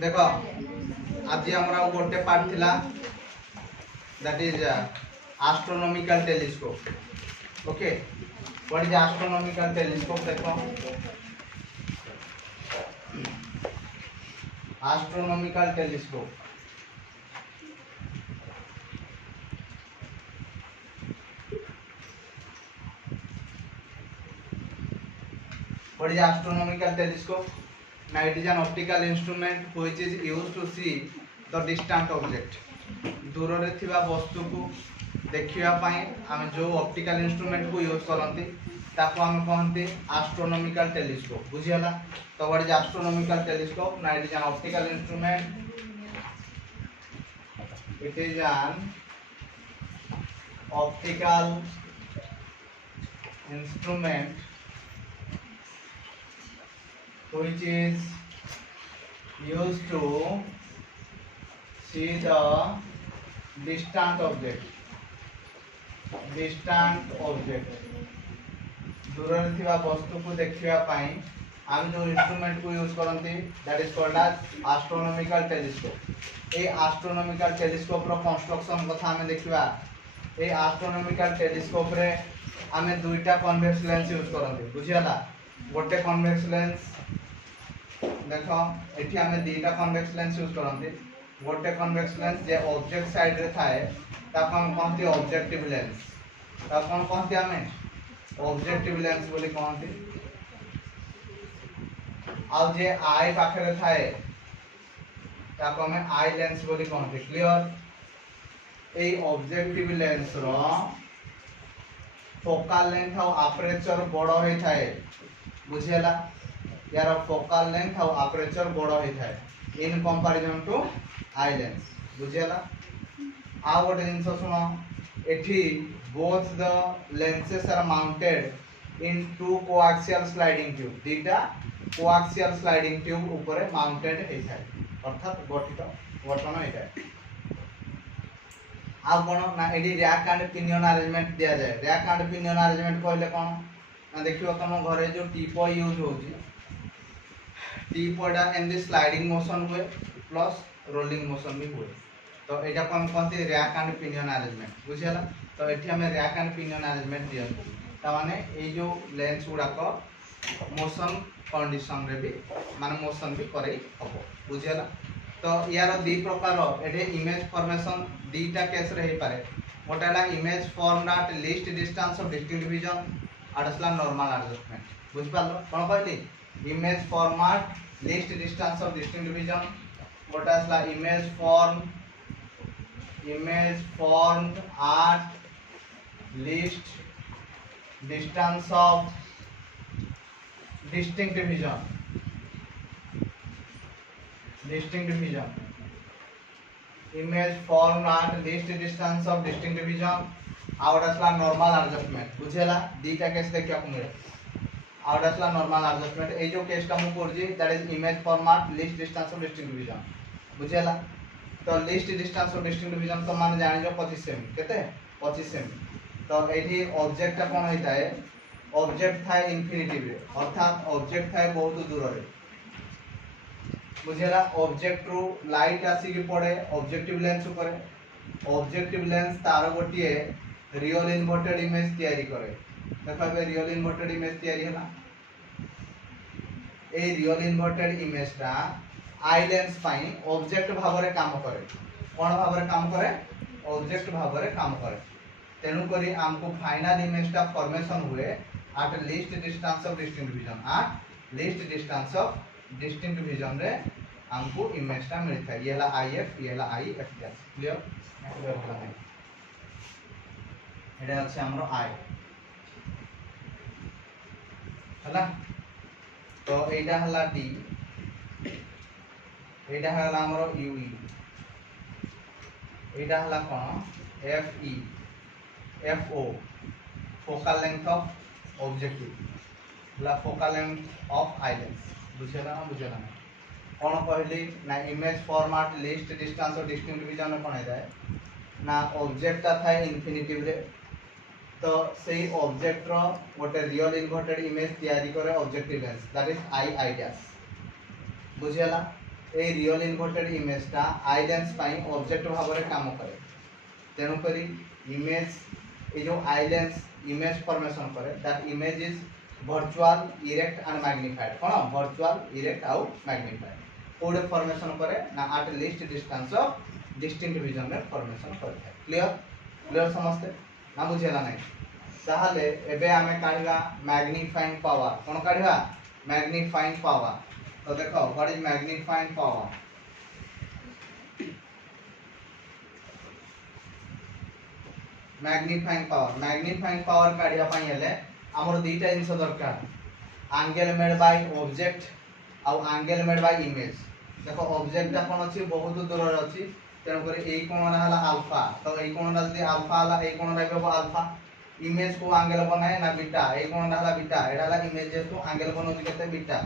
देख आज हमरा गोटे पार्ट थिला that is astronomical telescope. Okay, what is astronomical telescope? देखो astronomical telescope what is astronomical telescope? Now it is an optical instrument which is used to see the distant object। दूर रे थिबा वस्तु को देखिया पाए हम जो ऑप्टिकल इंस्ट्रूमेंट को यूज करंती ताको हम कहंती एस्ट्रोनॉमिकल टेलीस्कोप। बुझियला? तो व्हाट इज एस्ट्रोनॉमिकल टेलीस्कोप? ना it is an optical instrument, it is an optical instrument which is used to see the distant object दूर रे थिबा वस्तु को देखिया पाई हम जो इंस्ट्रूमेंट को यूज करंती that is called as astronomical telescope. ए एस्ट्रोनॉमिकल टेलीस्कोप रो कंस्ट्रक्शन कथा हमें देखिबा। ए एस्ट्रोनॉमिकल टेलीस्कोप रे हमें दुईटा कन्वेक्स लेंस यूज करंती। बुझियला? गोटे कन्वेक्स लेंस देखो एठी हमें दुईटा कन्वेक्स लेंस यूज करंती। गोटे कन्वेक्स लेंस जे ऑब्जेक्ट साइड रे थाए ताको हम कहंती ऑब्जेक्टिव लेंस। ता कोन कहंती हमें ऑब्जेक्टिव लेंस बोली कहंती। आ जे आई पाखरे थाए ताको हमें आई लेंस बोली कहंती। क्लियर? ए ऑब्जेक्टिव लेंस रो फोकल लेंथ और अपर्चर बड़ होई थाए। बुझियला? यार फोकल लेंथ और अपर्चर बड़ होई थाए in comparison to eye lens. बुझियला? आ गोटे जिंस सुनो एठी both the lenses are mounted in two coaxial sliding tube। दीटा coaxial sliding tube ऊपर mounted होई थाए अर्थात गठित गठन होई थाए। आ कोन ना एडी रैक एंड पिनियन अरेंजमेंट दिया जाए। रैक एंड पिनियन अरेंजमेंट कहले कोन ना देखियो तुम घरे जो टीपॉय यूज होची टीपॉयडा इन द स्लाइडिंग मोशन हुए प्लस रोलिंग मोशन भी हुए। तो एटा कोन कहते रैक एंड पिनियन अरेंजमेंट। बुझियला? तो एठी हमें रैक एंड पिनियन अरेंजमेंट दिया ता माने ए जो लेंस गुडा को मोशन कंडीशन रे भी माने मोशन भी करे हबो। बुझियला? तो यार दी प्रकार एठे इमेज फॉर्मेशन दीटा केस रे हे पारे। गोटेला image form at least distance of distinct vision आडसला नॉर्मल एडजस्टमेंट। बुझ पालो कोन कहली? Image form at least distance of distinct vision गोटासला image formed at least distance of distinct vision image formed at least distance of distinct vision आवडसला normal adjustment. बुझेला? दीटा case देखिया को मिले आवडसला नॉर्मल एडजस्टमेंट। ए जो केस का मु करजी that is image form at least distance of distinct vision. बुझेला? तो least distance of distinct vision तो मान जानि जो 25 सेमी केते 25 सेमी। तो एठी ऑब्जेक्ट ता कोन होइता है ऑब्जेक्ट थाए इंफिनिटी रे अर्थात ऑब्जेक्ट थाए बहुत दूर रे। बुझेला? ऑब्जेक्ट रो लाइट आसी के पड़े ऑब्जेक्टिव लेंस ऊपर। ऑब्जेक्टिव लेंस तार गोटिए रियल इन्वर्टेड इमेज तैयारी करे। देखो बे रियल इन्वर्टेड इमेज तैयारी हला। ए रियल इन्वर्टेड इमेज ता आई लेंस पाई ऑब्जेक्ट भाव रे काम करे। कोन भाव रे काम करे? ऑब्जेक्ट भाव रे काम करे। तेनु करी हमको फाइनल इमेज ता फॉर्मेशन हुए eight least distance of distinct vision. Eight least distance of distinct vision रे हमको इमेज ता मिलता है। ये ला आईएफ ये ला आईएफ जैसे। क्लियर? एटा আছে हमरो आई हला। तो एटा हला डी एटा हला हमरो यूई एटा हला कोन f e f o focal length of objective ला focal length of eye lens. बुझेला ना? बुझेला ना? कोन कहली ना image formed least distance of distinct vision कोन है जाए ना ऑब्जेक्ट ता थाए इंफिनिटिव रे। तो सेही ऑब्जेक्ट रो गोटे रियल इन्वर्टेड इमेज तैयारी करे objective lens that is I I dash. बुझेला? ए रियल इनवर्टेड इमेजटा आई लेंस ऑब्जेक्ट भाव में काम करे तेणुक इमेज ये जो आई लेंस इमेज फॉर्मेशन करे that image is virtual erect and magnified कौन वर्चुअल इरेक्ट आउ मैग्निफाइड कोडे फॉर्मेशन करे ना at least distance of distinct vision में फॉर्मेशन करता है क्लियर क्लियर समझते ना बुझेला नहीं ताहले एबे आमे काढिबा मैग्निफाइंग पावर कोन काढिबा मैग्निफाइंग पावर तो देखो what is magnifying power magnifying power काढिया पई हेले हमर दुईटा जिंस दरकार एंगल मेड बाय ऑब्जेक्ट आउ एंगल मेड बाय इमेज देखो ऑब्जेक्ट ता कोन अछि बहुत दूर रे अछि तेनु करे एई कोण हला अल्फा तो एई कोण जदी अल्फा हला एई कोण रहबो अल्फा इमेज को एंगल बनाए ना बीटा एई कोण हला बीटा एडा हला इमेज को एंगल बनो केते बीटा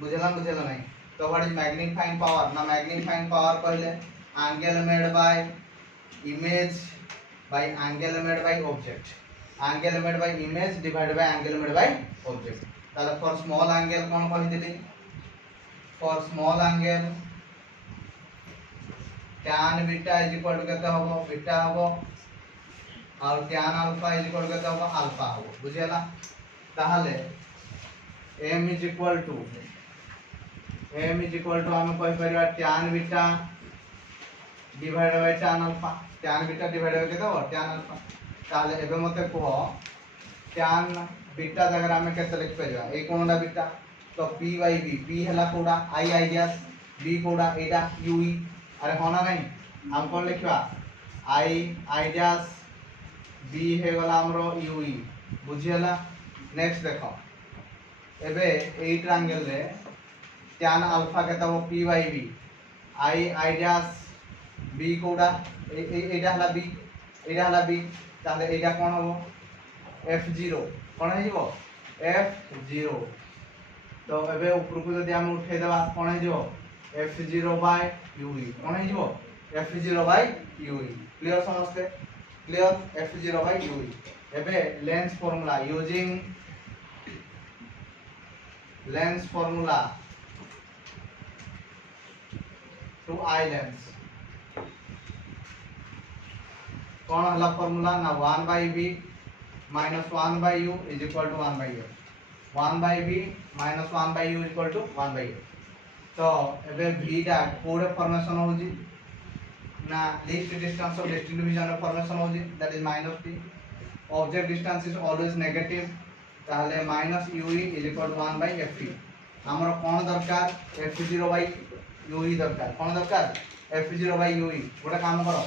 बुझला नहीं तो व्हाट इज मैग्निफाइंग पावर ना मैग्निफाइंग पावर कहले angle made by image by angle made by object angle made by image divide by angle made by object ताले फॉर स्मॉल एंगल कोन कहि for small angle tan beta is equal to केते होबो beta होबो और tan alpha is equal to केते होबो alpha होबो बुझियला ताहले m इज इक्वल टू हम कहि परिबा tan beta divide by tan alpha tan beta divide by केते होबो tan अल्फा ताहले एबे मते कहो tan बीटा जगह हम केते लिख परिबा ए कोनडा बीटा तो p by b p हला कोडा i आइडियास b कोडा एटा ue अरे होना नहीं हम कौन लिखवा आई आइडियास बी है गला हमरो यूई बुझियला नेक्स्ट देखो एबे ए ट्रायंगल रे tan अल्फा के तब p by b I ideas b कोडा एटा हला b ताले एटा कोन हो f0 कोन है जीवो f0 तो एबे ऊपर को जदी हम उठे देबा कोन है जीवो f0 by ue कोन है जीवो f0 by ue क्लियर समझते क्लियर f0 by ue एबे lens formula using lens formula to eye lens कौन हला फार्मूला ना 1 by b minus 1 by u is equal to 1 by u 1 by b minus 1 by u is equal to 1 by u तो एबे v टा कोडे formation होजी ना least distance of distinct division formation होजी that is -t object distance is always negative ताहले -ue is equal to 1 by fe हमर कोन दरकार f0 by ue दरकार कोन दरकार f0 by ue गोटे काम करो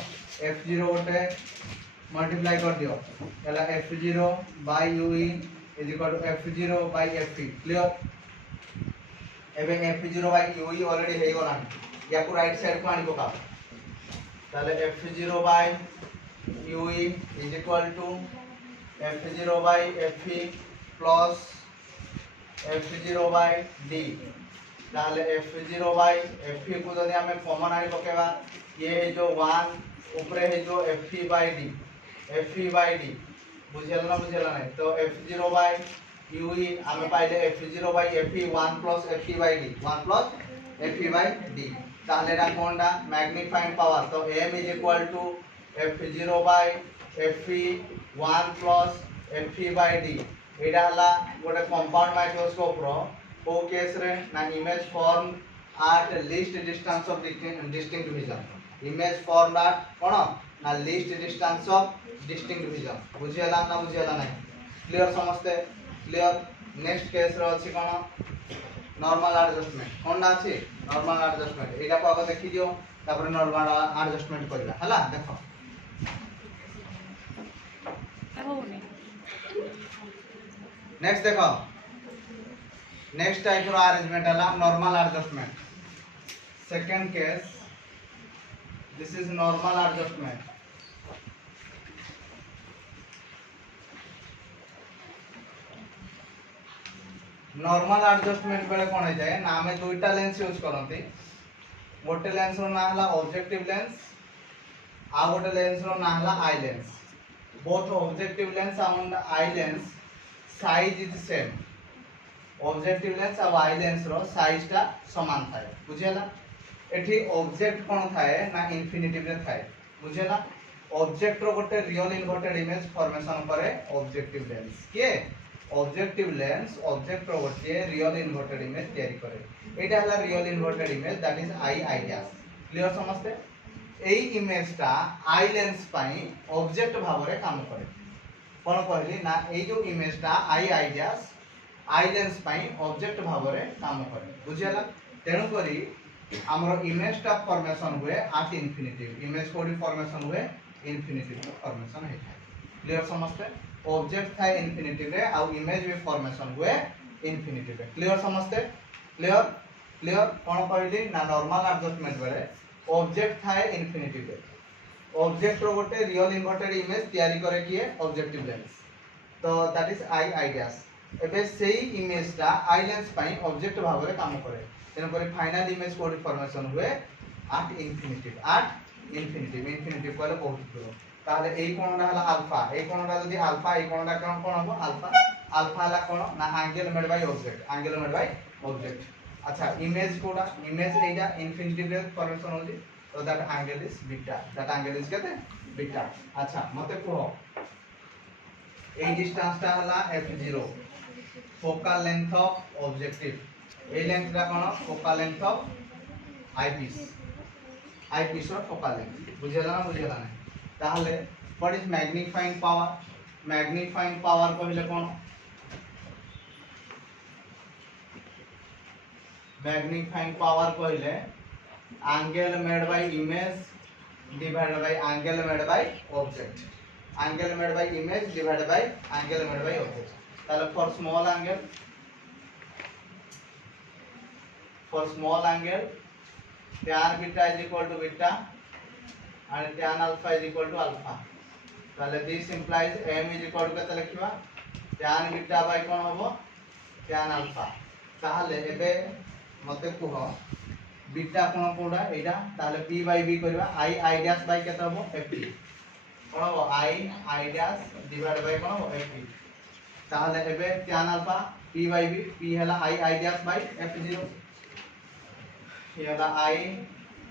f0 गोटे मल्टीप्लाई कर दियो एला f0 by ue is equal to f0 by fe clear एबे f0 by ue ऑलरेडी हे गला या को राइट साइड को आनी पका ताले f0 by ue is equal to f0 by fe plus f0 by d ताले f0 by fe को जदी हमें कॉमन आनी पकेबा ये है जो 1 ऊपर है जो fe by d बुझेला नहीं तो f0 by ue हमें पाइले f0 by fe 1 plus fe by d 1 plus fe by d ताहले रा कोनडा मैग्नीफाइंग पावर तो m is equal to f0 by fe 1 plus fe by d एडा हला गोटे कंपाउंड माइक्रोस्कोप रो को केस रे ना image form at least distance of distinct vision image form at कोन ना least distance of distinct vision बुझियला ना बुझियला नहीं क्लियर समझते क्लियर नेक्स्ट केस रो अछि कोन नॉर्मल एडजस्टमेंट कोनडा अछि नॉर्मल एडजस्टमेंट एटा को आगे देखि दियो तापर नॉर्मल एडजस्टमेंट करला हला देखो नेक्स्ट देखो नेक्स्ट टाइप रो अरेंजमेंट हला normal adjustment second case this is normal adjustment normal adjustment बेले कोन हो जाए ना हमें दुईटा लेंस यूज करंती गोटे लेंस रो ना हला ऑब्जेक्टिव लेंस आ गोटे लेंस रो ना हला eye lens both objective lens and eye lens size is same objective lens और आई लेंस रो साइज टा समान थाए बुझियला एठी ऑब्जेक्ट कोन थाए ना इन्फिनिटिव रे थाए बुझेला ऑब्जेक्ट रो गोटे रियल इन्वर्टेड इमेज फॉर्मेशन करे ऑब्जेक्टिव लेंस के ऑब्जेक्टिव लेंस ऑब्जेक्ट रो गोटे रियल इन्वर्टेड इमेज तयारी करे एटा हला real inverted image that is I ideas clear समझते एई इमेज टा आई लेंस पई ऑब्जेक्ट भाव रे काम करे कोन कहली ना एई जो इमेज टा आई आइडियास आई लेंस पई ऑब्जेक्ट भाव रे काम करे बुझेला तेनु करी हमरो इमेज टा फॉर्मेशन हुए एट इन्फिनिटिव इमेज कोडी फॉर्मेशन हुए इन्फिनिटिव फॉर्मेशन है क्लियर समझते ऑब्जेक्ट था इन्फिनिटिव रे आ इमेज भी फॉर्मेशन हुए इन्फिनिटिव रे क्लियर समझते क्लियर क्लियर कोन कहली ना नॉर्मल एडजस्टमेंट बेले ऑब्जेक्ट था इन्फिनिटिव रे ऑब्जेक्ट रो गोटे रियल इन्वर्टेड इमेज तयारी करे किए ऑब्जेक्टिव लेंस तो दैट इज आई आइडियास एबे सेही इमेज टा आई लेंस पई ऑब्जेक्ट भाव रे काम करे तेन पर फाइनल इमेज कोड फॉर्मेशन हुए एट इन्फिनिटिव इन्फिनिटिव कहले बहुत दूर ताले एई कोणडा हला अल्फा एई कोणडा जदी अल्फा एई कोणडा कोन हबो अल्फा अल्फा हला कोन ना एंगल मेड बाय ऑब्जेक्ट अच्छा इमेज कोडा इमेज एटा इन्फिनिटिव रे फॉर्मेशन होजी तो that angle is beta that angle is केते बीटा अच्छा मते कहो एई डिस्टेंस टा हला f0 focal length of objective ए लेंथ रा कोन फोकल लेंथ ऑफ आईपीस रो फोकल लेंथ बुझेला ना ताहले व्हाट इज मैग्नीफाइंग पावर कहले कोन मैग्नीफाइंग पावर कहले angle made by image divided by angle made by object angle made by image divided by angle made by object ताहले for small angle tan beta is equal to beta and tan alpha is equal to alpha ताले this implies m is equal to केते लिखिबा tan beta by कोन होबो tan alpha ताले एबे मते कुह beta कोन कोडा एटा ताले p by b करबा i dash by केते होबो ft कोन होबो i dash डिवाइड बाय कोन होबो ft ताले एबे tan alpha p by b p हला i dash by f0 ये वाला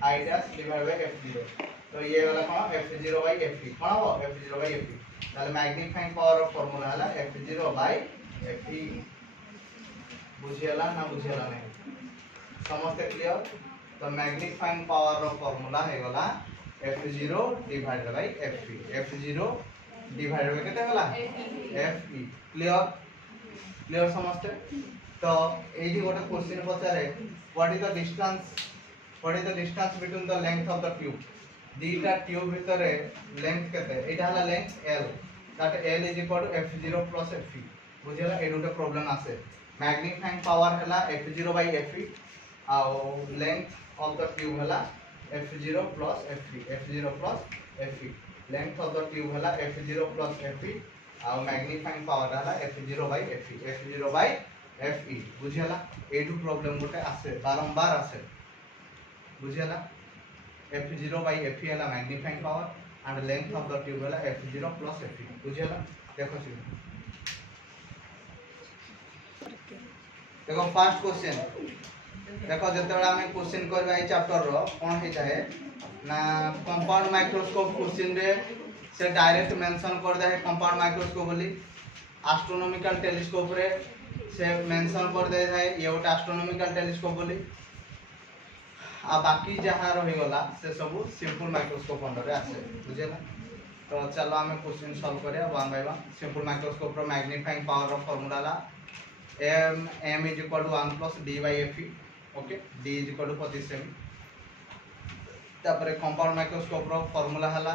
i dash divide by f0 तो ये वाला कौन f0 बाय ft कौन हो f0 बाय ft ताले मैग्नीफाइंग पावर ऑफ फार्मूला हला f0 बाय ft बुझियला ना बुझियला नहीं समझते क्लियर तो मैग्नीफाइंग पावर ऑफ फार्मूला है वाला f0 divide by ft f0 divide by केते वाला fe क्लियर क्लियर समझते तो एजी गोटे क्वेश्चन पचारे what is the distance between the length of the tube दीटा ट्यूब भितर लेंथ केते एटा हला length l that l is equal to f0 plus fe बुझियला ए दुटा प्रॉब्लम आसे मैग्नीफाइंग पावर हला f0 बाय fe आ लेंथ ऑफ द ट्यूब हला f0 plus fe length of the tube हला f0 प्लस fe आ मैग्नीफाइंग पावर हला f0 बाय fe बुझियला एडू प्रॉब्लम गोटे आसे बारंबार आसे बुझियला f0 बाय fe हला magnifying power and length of the tube हला f0 प्लस fe बुझियला देखो फर्स्ट क्वेश्चन देखो जतबेला हमें क्वेश्चन करबा ई चैप्टर रो कोन हे चाहे ना कंपाउंड माइक्रोस्कोप क्वेश्चन रे से डायरेक्ट मेंशन कर दे कंपाउंड माइक्रोस्कोप बोली एस्ट्रोनॉमिकल टेलीस्कोप रे से मेंशन कर दे है ये गोटे एस्ट्रोनॉमिकल टेलीस्कोप बोली आ बाकी जहाँ रही गला से सब सिंपल माइक्रोस्कोप अंडर रे आसे बुझेला तो चलो हमें क्वेश्चन सॉल्व करिया one by one simple microscope रो मैग्नीफाइंग पावर ऑफ फार्मूला ला m is equal to 1 plus d by fe okay d is equal to 47 तापर कंपाउंड माइक्रोस्कोप रो फार्मूला हला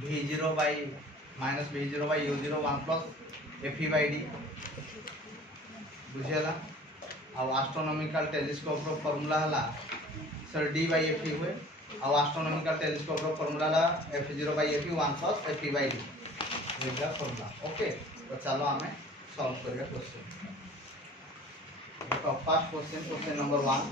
v0 by minus v0 by u0 1 plus fe by d बुझेला आ astronomical telescope रो formula हला sir d by fe हुए आ astronomical telescope रो formula हला f0 by fe 1 plus fe by d Etah formula okay तो चलो हमें solve करिया question तो first question number 1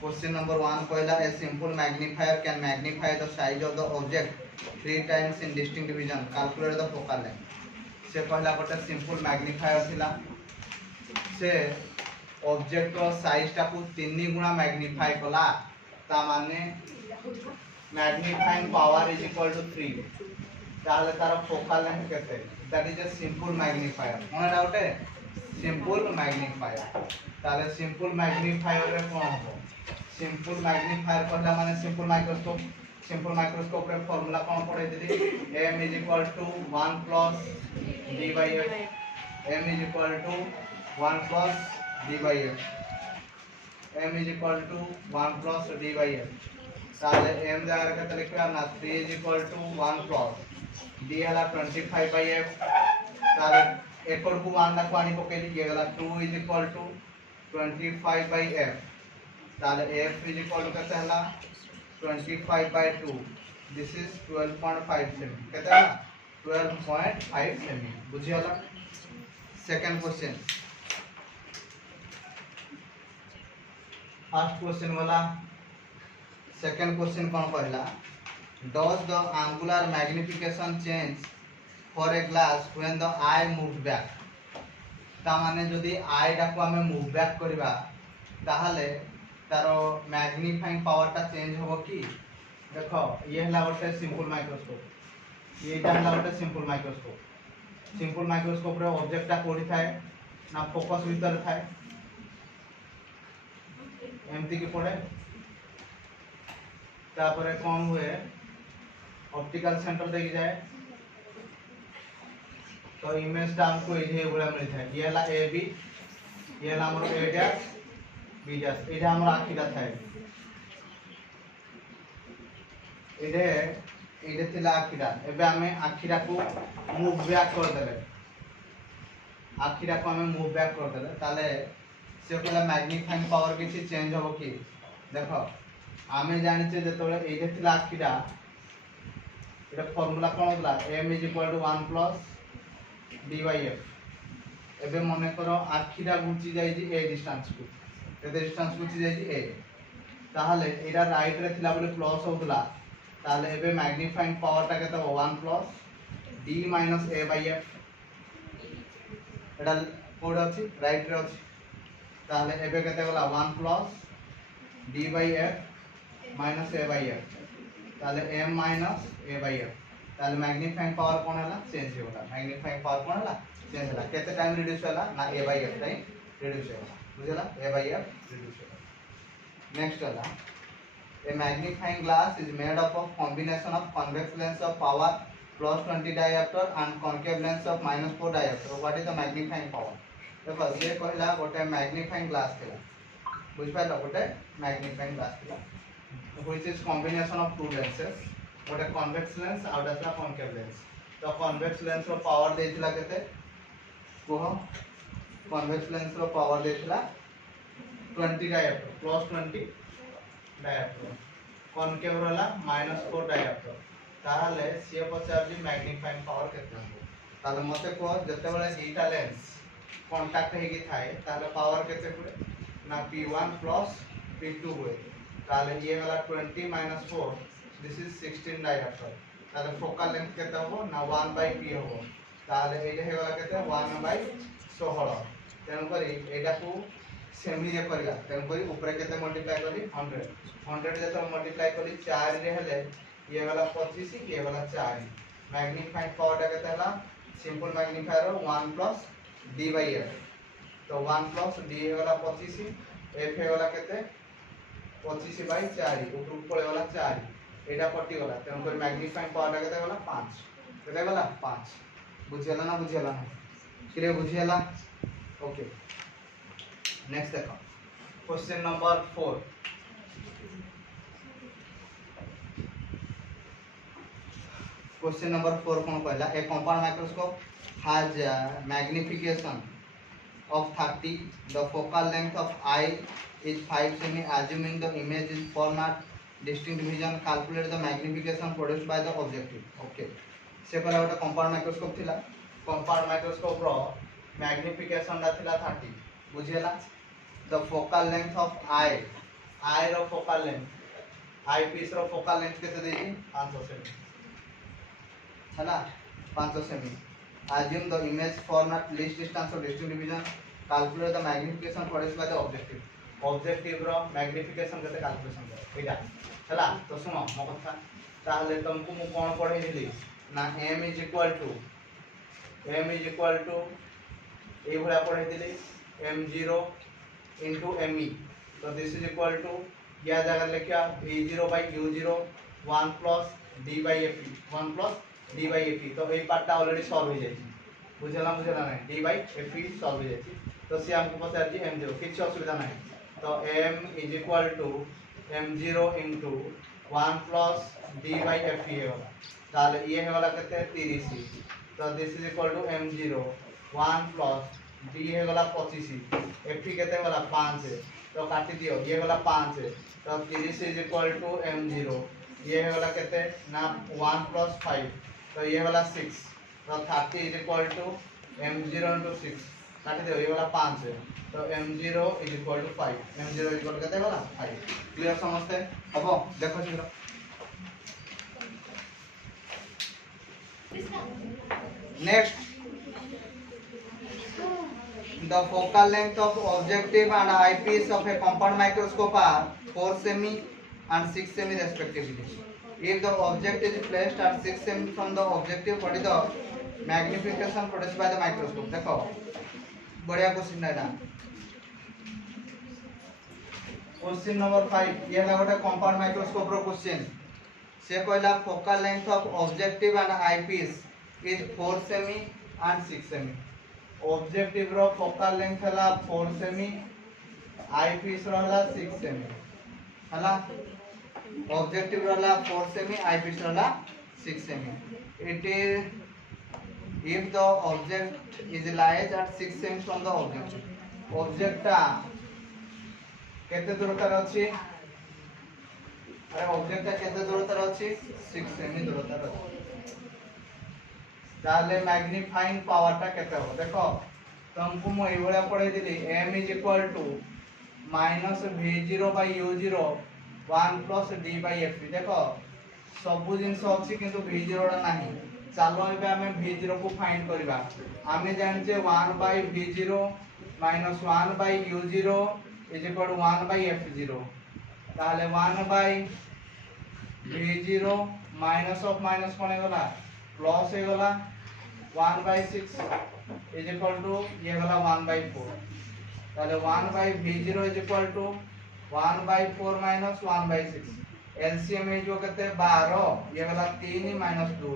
question number 1 कहला a simple magnifier can magnify the size of the object 3 times in distinct vision calculate the focal length से कहला गोटे simple magnifier थिला से ऑब्जेक्ट साइज टा को 3 गुणा मैग्निफाई कला ता माने magnifying power is equal to 3 ताले तार फोकल लेंथ केते that is a simple magnifier मोर डाउट है सिंपल मैग्निफायर ताले सिंपल मैग्निफायर रे कोन हो सिंपल मैग्निफायर कहला माने सिंपल माइक्रोस्कोप रे फार्मूला कोन पढे दीदी m is equal to 1 plus d by f m is equal to 1 plus d by f m is equal to 1 plus d by f ताले m जगह केते लिखबा ना 3 is equal to 1 plus d हला 25 by f ताले एकड़ को मान ला पानी पकेली ये गला 2 is equal to 25 by f ताले f इज इक्वल टू केते हला 25 by 2 दिस इज 12.5 सेमी केते हला 12.5 सेमी बुझी हला सेकंड क्वेश्चन फर्स्ट क्वेश्चन वाला सेकंड क्वेश्चन कौन कहला does the angular magnification change for a glass when the I move back ता माने जदी आई डा को हमें मूव बैक करबा ताहाले तारो मैग्निफाइंग पावर ता चेंज होबो की देखो ये हला गोटे सिंपल माइक्रोस्कोप ये हला गोटे सिंपल माइक्रोस्कोप रे ऑब्जेक्ट ता कोडी थाए ना फोकस भीतर थाए एमती की पड़े तापरे कौन हुए ऑप्टिकल सेंटर देखी जाए तो इमेज टा हमको ये गुला मिलता है ये ला ए बी ये ला हमरो ए डैश बी डैश एटा हमरो आखिरा थाए एडे थिला आखिरा एबे हमें आखिरा को मूव बैक कर देले आखिरा को हमें मूव बैक कर देले ताले से कहला मैग्नीफाइंग पावर किसी चेंज हो कि देखो आमे जानिचे जेतोले एजे थिला आखिरा एटा फार्मूला कोन होला m = 1 plus d by f एबे मने करो आखिरा गुची जाई जी a डिस्टेंस को एते डिस्टेंस गुची जाई जी a ताहले एटा राइट रे थिला बोले प्लस होतला ताहले एबे मैग्नीफाइंग पावर ता केते 1 plus d - a by f Etah code अछि राइट रे अछि ताहले एबे केते गला 1 plus d by f minus a by f ताहले m minus a by f ताहले मैग्नीफाइंग पावर कोन हला चेंज होला मैग्नीफाइंग पावर कोन हला चेंज होला केते टाइम रिड्यूस होला ना a by f time reduce होला बुझला a by f रिड्यूस होला नेक्स्ट होला a magnifying glass is made up of combination of convex lens of power plus 20 diopter and concave lens of -4 diopter what is the magnifying power देखो ये कहला गोटे magnifying glass थिला बुझ पाइलो गोटे मैग्नीफाइंग ग्लास थिला which is combination of two lenses गोटे कन्वेक्स लेंस और दूसरा कॉन्केव लेंस तो कन्वेक्स लेंस रो पावर देथिला केते कोह कन्वेक्स लेंस रो पावर देथिला 20 डायोप्टर प्लस 20 डायोप्टर कॉन्केव रोला -4 डायोप्टर ताहले सी पचार जी मैग्नीफाइंग पावर केते हो ताले मते को जते बेले दीटा लेंस कांटेक्ट हेगी थाए ताले पावर केते हुए ना p1 प्लस p2 हुए ताले ये वाला 20 - 4 दिस इज 16 डायोप्टर ताले फोकल लेंथ केते हो ना 1/p हो ताले एटा हे वाला केते 1/16 तेन करी एटा को सेमी जे करगा तेन करी ऊपर केते मल्टीप्लाई करी 100 जे तो मल्टीप्लाई करी 4 रे हेले ये वाला 25 ये वाला 4 मैग्नीफाइंग पावर टा केते हला simple magnifier 1 plus d by f तो 1 प्लस d वाला 25 f हे वाला केते 25 by 4 ऊपर पळे वाला 4 एटा कटि वाला तेन कर मैग्नीफाइंग पावर टा केते वाला 5 केते वाला 5 बुझियला ना क्लियर बुझियला ओके नेक्स्ट देखो क्वेश्चन नंबर 4 क्वेश्चन नंबर 4 कोन कहला ए compound microscope has magnification of 30 the focal length of eye is 5 cm assuming the image is format distinct vision calculate the magnification produced by the objective okay से पहला गोटे compound microscope थिला compound microscope रो magnification दा थिला 30 बुझियला the focal length of eye रो focal length eyepiece रो फोकल लेंथ केते देजी 500 सेमी हला 500 सेमी assume the image format least distance of distinct division calculate the magnification produced by the objective रो magnification केते calculation कर एटा हला तो सुनो मो कथा ताहले तुमको मु कोन पढै दिली ना m is equal to ए भला पढै दिली m0 into me तो दिस इज इक्वल टू या जगह लिखा v0 by u0 1 plus d by f 1 plus d by f तो ए पार्ट ऑलरेडी सॉल्व हो जाई बुझला नहीं d by f सॉल्व हो जाई तो से हमको पता है m0 किछ असुविधा नहीं तो m is equal to m0 into 1 plus d by f है ताले ये है वाला कितने 30 तो this is equal to m0 1 plus d है वाला 25 f कितने वाला 5 है तो काटी दियो ये वाला 5 है तो 30 इज इक्वल टू m0 ये है वाला कितने ना 1 plus 5 तो ये वाला 6 तो 30 is equal to m0 into 6 काटी दियो ये वाला 5 है तो m0 is equal to 5 m0 is equal कितने वाला 5 क्लियर समझते हबो देखो शीघ्र next the focal length of objective and eyepiece of a compound microscope are 4 semi and 6 semi respectively. If the object is placed at 6 semi from the objective, what is the magnification produced by the microscope? देखो बढ़िया question है ना question number 5 ये है गोटे compound microscope रो question से कहला focal length of objective and eyepiece is 4 semi and 6 semi objective रो फोकल लेंथ हला 4 सेमी आईपीस रो हला 6 सेमी हला ऑब्जेक्टिव रो हला 4 सेमी आईपीस रो हला 6 सेमी it is if the object is lies at 6 सेमी फ्रॉम द ऑब्जेक्ट ऑब्जेक्टटा केते दूरतार अछि अरे ऑब्जेक्टटा केते दूरतार अछि 6 सेमी दूरतार अछि ताले मैग्नीफाइंग पावरटा केते हो देखो तुमको मो एवला पढै दिली m is equal to minus v0 by u0 1 plus d by f देखो सब जिंस अछि किंतु v0 रा नाही चलो एबे हमें v0 को फाइंड करबा हमें जान जे 1 by v0 minus 1 by u0 is equal to 1 by f0 ताले 1 by v0 minus of minus कोन गला प्लस हे गला 1 by 6 is equal to ये गला 1 by 4 ताले 1 by v0 is equal to 1 by 4 minus 1 by 6 LCM है जो कहते हैं 12 ये गला 3 minus 2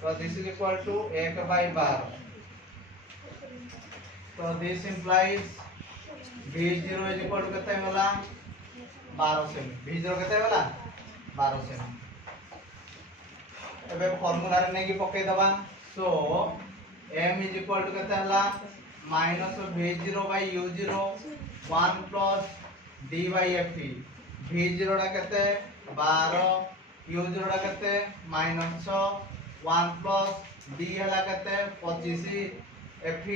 तो this is equal to 1 by 12 तो this implies v0 is equal to कितना गला 12 सेमी v0 कितना गला 12 सेमी एबे फार्मूला रे नेकी पके दबा सो m is equal to केते हला minus v0 by u0 1 plus d by f v0 रा केते 12 u0 रा केते minus 6 1 plus d हला केते 25 f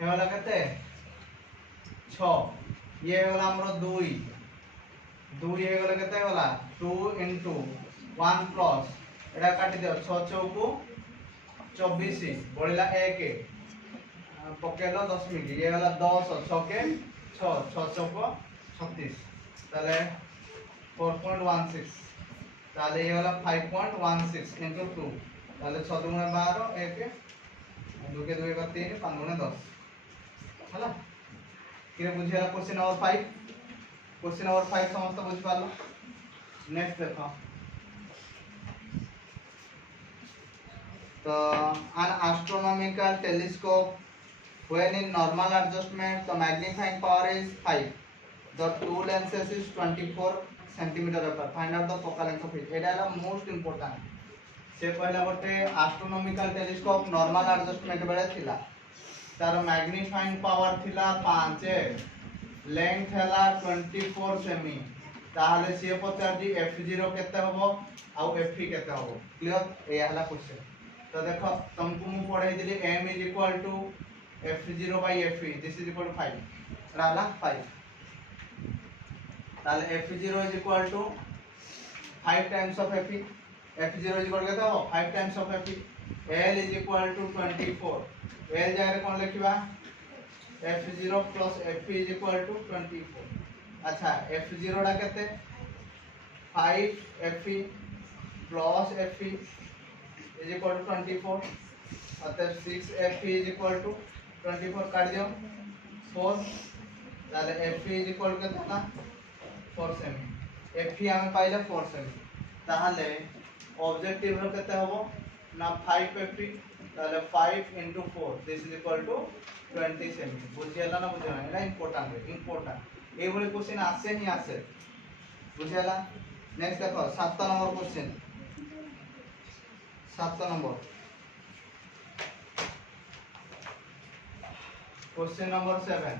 हेला केते 6 ये होला हमरो 2 हे गेला केते होला 2 into 1 plus एटा काटी दियो 6 चौको 24 बोलिला 1 पकेलो 10 मिनट ये वाला 10 6 के 6 6 चौको 36 ताले 4.16 ताले ये वाला 5.16 into 2 ताले 6 दुने 12 1 2 के 2 का 3 5 दुने 10 हला किरे बुझिया क्वेश्चन नंबर 5 समस्त बुझ पालो नेक्स्ट देखो तो an astronomical telescope when in normal adjustment the magnifying power is 5 the two lenses is 24 centimeter apart find out the focal length of it एटा है मोस्ट इंपोर्टेंट से पहला गोटे astronomical telescope normal adjustment बेले थिला तार magnifying power थिला 5 length हैला 24 semi ताहले से पचार दी f0 केते हबो आ f केते हबो क्लियर ए हला क्वेश्चन तो देखो तुमको मु पढ़ाई दिली m is equal to f0 by f this is equal to 5 रहला 5 ताले f0 is equal to 5 times of f f0 is equal to केते हो 5 times of f l is equal to 24 l जगह कोन लिखिबा f0 plus f is equal to 24 अच्छा f0 टा केते 5 fe plus fe is equal to 24 अतः 6 fe is equal to 24 काट दियो 4 ताले fe is equal केते ना 4 सेमी fe हमें पाइले 4 सेमी ताहले ऑब्जेक्टिव रो केते होबो ना 5 fe ताले 5 into 4 this is equal to 20 semi बुझियला ना बुझियला एटा इंपोर्टेंट ए भली क्वेश्चन आसे ही आसे बुझियला नेक्स्ट देखो 7 number question 7 number question number 7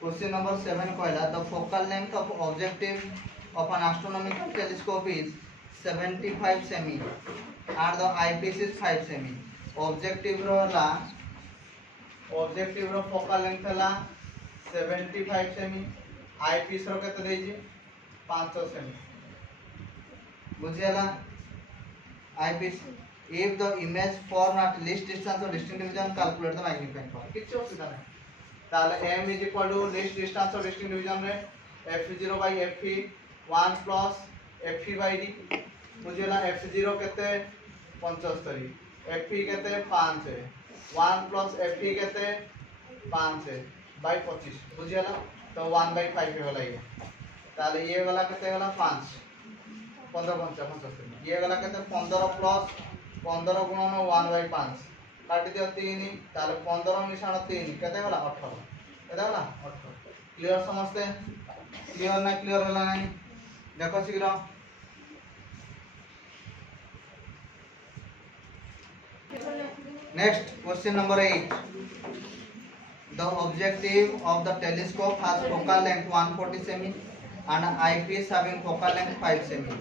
question number 7 कहला the focal length of objective of an astronomical telescope is 75 semi and the eyepiece is 5 semi objective रो focal length हला 75 semi eyepiece रो केते देजी 500 semi बुझियला eyepiece if the image form at least distance or distinct division calculate the magnifying power किछ असुविधा नहीं ताले m is equal to least distance or distinct division रे f0 by fe 1 plus fe by d बुझियला f0 केते 75 fe केते 5 है 1 plus fe केते 5 है by 25 बुझियला तो 1 by 5 वाला ये ताले ये वाला केते वाला 5 15 75 ये वाला केते 15 plus 15 गुणन 1 by 5 काट दियो 3 ताले 15 मिशाण 3 केते वाला 18 केते वाला 18 क्लियर समझते क्लियर ना क्लियर होला नहीं देखो शीघ्र next question number 8 the objective of the telescope has focal length 140 semi and eyepiece having focal length 5 semi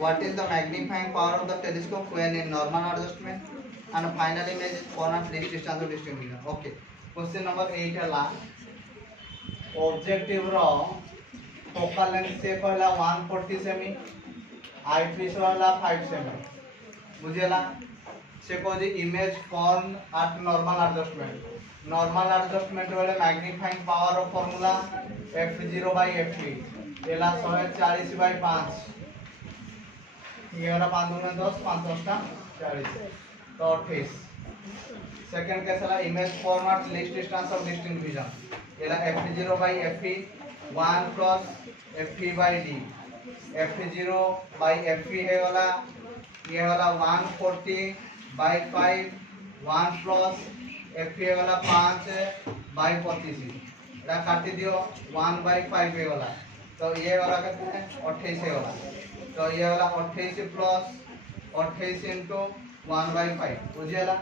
what is the magnifying power of the telescope when in normal adjustment and final image is formed at least distance or distinct division okay question number 8 हला objective रो focal length से कहला 140 semi eyepiece वाला 5 semi बुझियला से को जे image form at normal adjustment वाले magnifying power of formula f0 by fe एला 140 by 5 ये वाला 5 गुना 10 5 10 का 40 तो 28 सेकंड कैसा image form at least distance of distinct division एला f0 by fe 1 plus fe by d f0 by fe है वाला ये वाला 140 by 5 1 plus fe वाला 5 by 25 এটা काट दियो 1 by 5 है वाला तो ये वाला कितना है 28 है वाला तो ये वाला 28 प्लस 28 into 1 by 5 बुझियला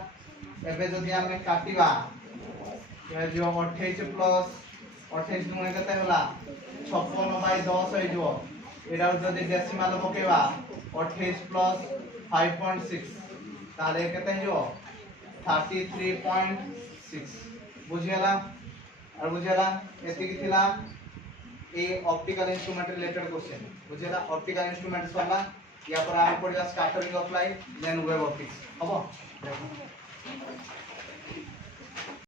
एबे जदी हमें काटिबा ये जो 28 प्लस 28 गुणे केते होला 56 by 10 है जो एरा जदी डेसिमल पकेबा 28 प्लस 5.6 ताले केते जो 33.6 बुझियला और बुझियला एति की थिला ए ऑप्टिकल इंस्ट्रूमेंट रिलेटेड क्वेश्चन बुझियला ऑप्टिकल इंस्ट्रूमेंट सरला या पर आम पड़िया scattering of light then wave optics हबो देखो